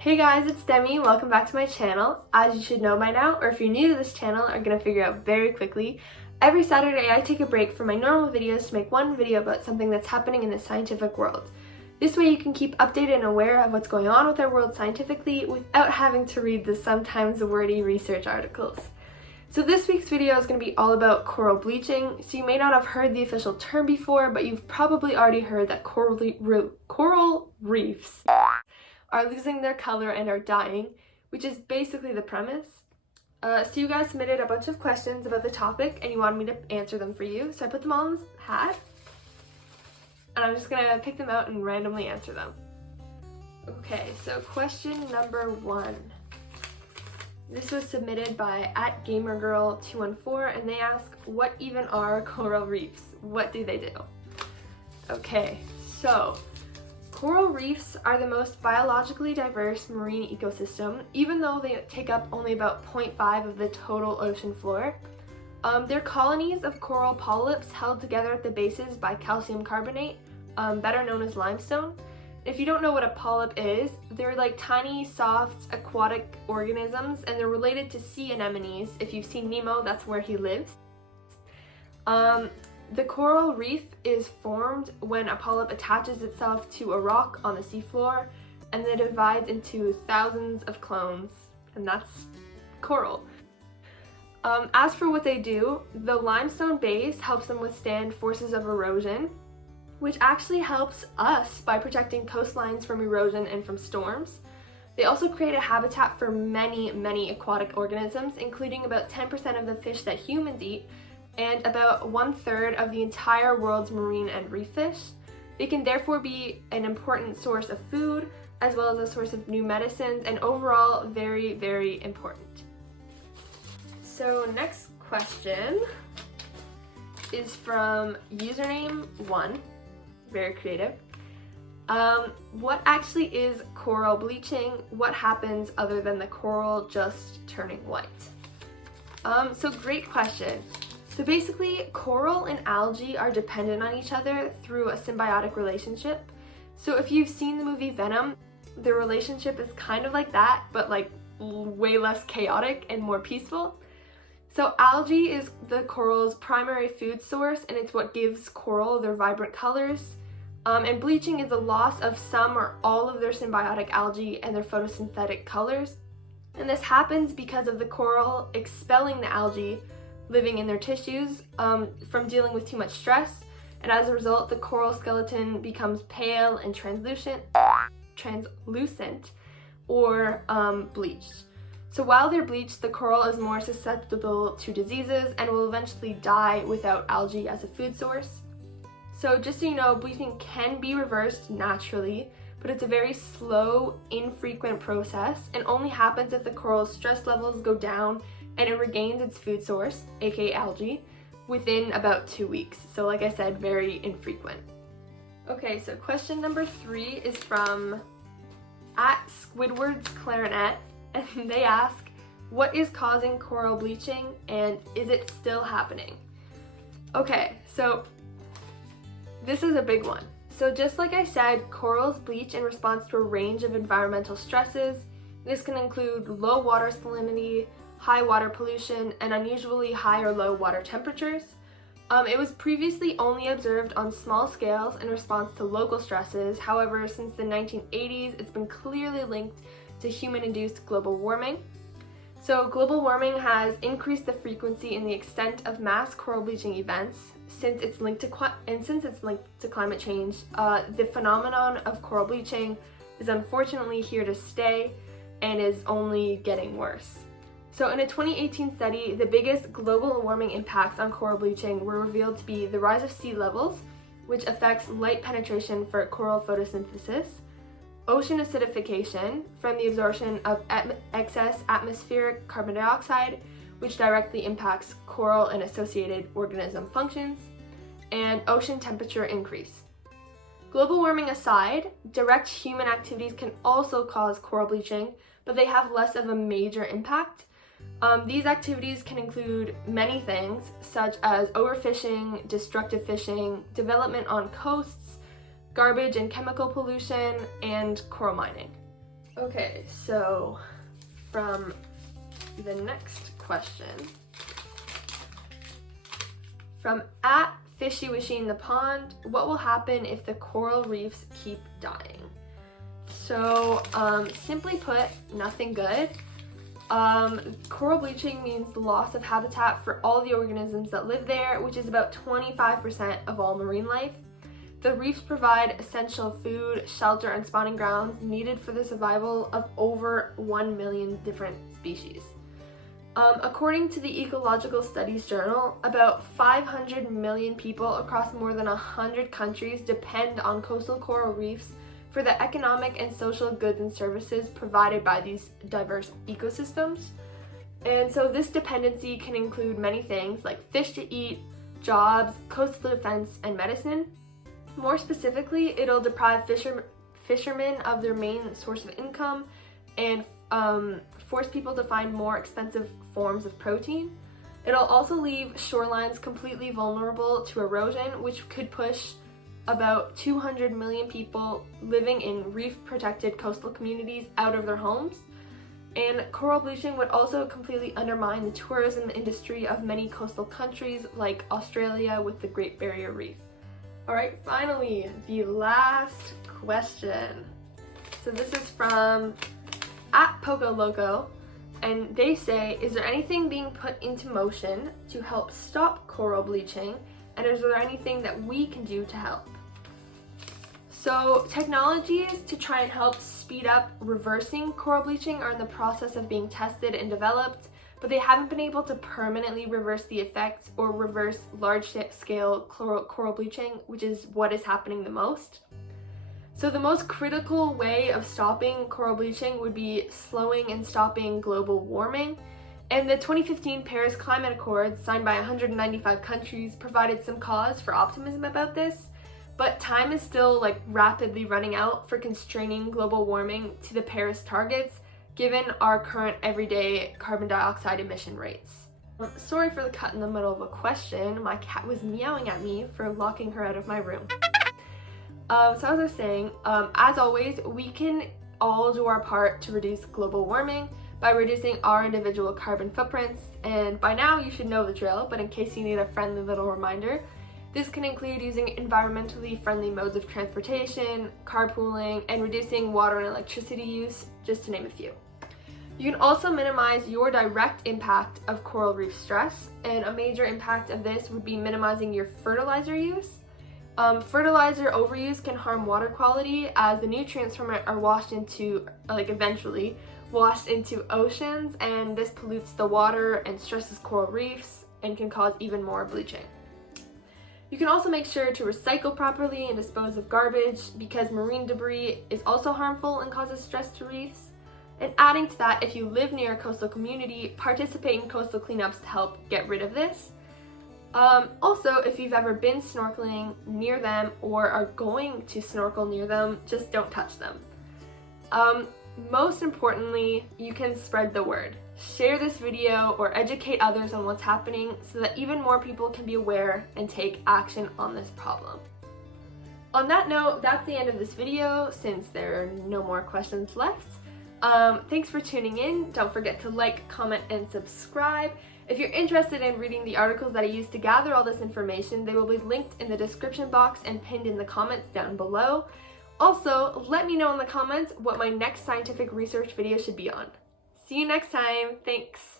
Hey guys, it's Demi. Welcome back to my channel. As you should know by now, or if you're new to this channel, are going to figure out very quickly, every Saturday I take a break from my normal videos to make one video about something that's happening in the scientific world. This way you can keep updated and aware of what's going on with our world scientifically without having to read the sometimes wordy research articles. So this week's video is going to be all about coral bleaching. So you may not have heard the official term before, but you've probably already heard that coral reefs are losing their color and are dying, which is basically the premise. So you guys submitted a bunch of questions about the topic and you wanted me to answer them for you. So I put them all in this hat and I'm just gonna pick them out and randomly answer them. Okay, so question number 1. This was submitted by @gamergirl214 and they ask, what even are coral reefs? What do they do? Okay, so coral reefs are the most biologically diverse marine ecosystem, even though they take up only about 0.5 of the total ocean floor. They're colonies of coral polyps held together at the bases by calcium carbonate, better known as limestone. If you don't know what a polyp is, they're like tiny, soft, aquatic organisms, and they're related to sea anemones. If you've seen Nemo, that's where he lives. The coral reef is formed when a polyp attaches itself to a rock on the seafloor and then divides into thousands of clones, and that's coral. As for what they do, the limestone base helps them withstand forces of erosion, which actually helps us by protecting coastlines from erosion and from storms. They also create a habitat for many aquatic organisms, including about 10% of the fish that humans eat, and about 1/3 of the entire world's marine and reef fish. They can therefore be an important source of food, as well as a source of new medicines, and overall very important. So next question is from username1, very creative. What actually is coral bleaching? What happens other than the coral just turning white? So great question. So basically, coral and algae are dependent on each other through a symbiotic relationship. So if you've seen the movie Venom, the relationship is kind of like that, but like way less chaotic and more peaceful. So algae is the coral's primary food source, and it's what gives coral their vibrant colors. And bleaching is the loss of some or all of their symbiotic algae and their photosynthetic colors. And this happens because of the coral expelling the algae living in their tissues from dealing with too much stress, and as a result the coral skeleton becomes pale and translucent or bleached. So while they're bleached, the coral is more susceptible to diseases and will eventually die without algae as a food source. So just so you know, bleaching can be reversed naturally, but it's a very slow, infrequent process and only happens if the coral's stress levels go down and it regains its food source, aka algae, within about 2 weeks. So like I said, very infrequent. Okay, so question number 3 is from @Squidward's Clarinet, and they ask, what is causing coral bleaching and is it still happening? Okay, so this is a big one. So just like I said, corals bleach in response to a range of environmental stresses. This can include low water salinity, high water pollution, and unusually high or low water temperatures. It was previously only observed on small scales in response to local stresses. However, since the 1980s, it's been clearly linked to human-induced global warming. So global warming has increased the frequency and the extent of mass coral bleaching events since it's linked to climate change. The phenomenon of coral bleaching is unfortunately here to stay and is only getting worse. So in a 2018 study, the biggest global warming impacts on coral bleaching were revealed to be the rise of sea levels, which affects light penetration for coral photosynthesis, ocean acidification from the absorption of excess atmospheric carbon dioxide, which directly impacts coral and associated organism functions, and ocean temperature increase. Global warming aside, direct human activities can also cause coral bleaching, but they have less of a major impact. These activities can include many things, such as overfishing, destructive fishing, development on coasts, garbage and chemical pollution, and coral mining. Okay, so from the next question, from @FishyWishyInThePond, what will happen if the coral reefs keep dying? So, simply put, nothing good. Coral bleaching means the loss of habitat for all the organisms that live there, which is about 25% of all marine life. The reefs provide essential food, shelter, and spawning grounds needed for the survival of over 1 million different species. According to the Ecological Studies Journal, about 500 million people across more than 100 countries depend on coastal coral reefs for the economic and social goods and services provided by these diverse ecosystems. And so this dependency can include many things like fish to eat, jobs, coastal defense, and medicine. More specifically, it'll deprive fishermen of their main source of income and force people to find more expensive forms of protein. It'll also leave shorelines completely vulnerable to erosion, which could push about 200 million people living in reef-protected coastal communities out of their homes. And coral bleaching would also completely undermine the tourism industry of many coastal countries like Australia with the Great Barrier Reef. Alright, finally, the last question. So this is from @PocoLoco, and they say, is there anything being put into motion to help stop coral bleaching, and is there anything that we can do to help? So technologies to try and help speed up reversing coral bleaching are in the process of being tested and developed, but they haven't been able to permanently reverse the effects or reverse large-scale coral bleaching, which is what is happening the most. So the most critical way of stopping coral bleaching would be slowing and stopping global warming. And the 2015 Paris Climate Accord, signed by 195 countries, provided some cause for optimism about this, but time is still rapidly running out for constraining global warming to the Paris targets, given our current everyday carbon dioxide emission rates. Sorry for the cut in the middle of a question. My cat was meowing at me for locking her out of my room. So as I was saying, as always, we can all do our part to reduce global warming by reducing our individual carbon footprints. And by now you should know the drill, but in case you need a friendly little reminder, this can include using environmentally friendly modes of transportation, carpooling, and reducing water and electricity use, just to name a few. You can also minimize your direct impact of coral reef stress, and a major impact of this would be minimizing your fertilizer use. Fertilizer overuse can harm water quality as the nutrients from it are eventually washed into oceans, and this pollutes the water and stresses coral reefs and can cause even more bleaching. You can also make sure to recycle properly and dispose of garbage, because marine debris is also harmful and causes stress to reefs. And adding to that, if you live near a coastal community, participate in coastal cleanups to help get rid of this. Also, if you've ever been snorkeling near them or are going to snorkel near them, just don't touch them. Most importantly, you can spread the word. Share this video or educate others on what's happening so that even more people can be aware and take action on this problem. On that note, that's the end of this video since there are no more questions left. Thanks for tuning in. Don't forget to like, comment, and subscribe. If you're interested in reading the articles that I used to gather all this information, they will be linked in the description box and pinned in the comments down below. Also, let me know in the comments what my next scientific research video should be on. See you next time. Thanks.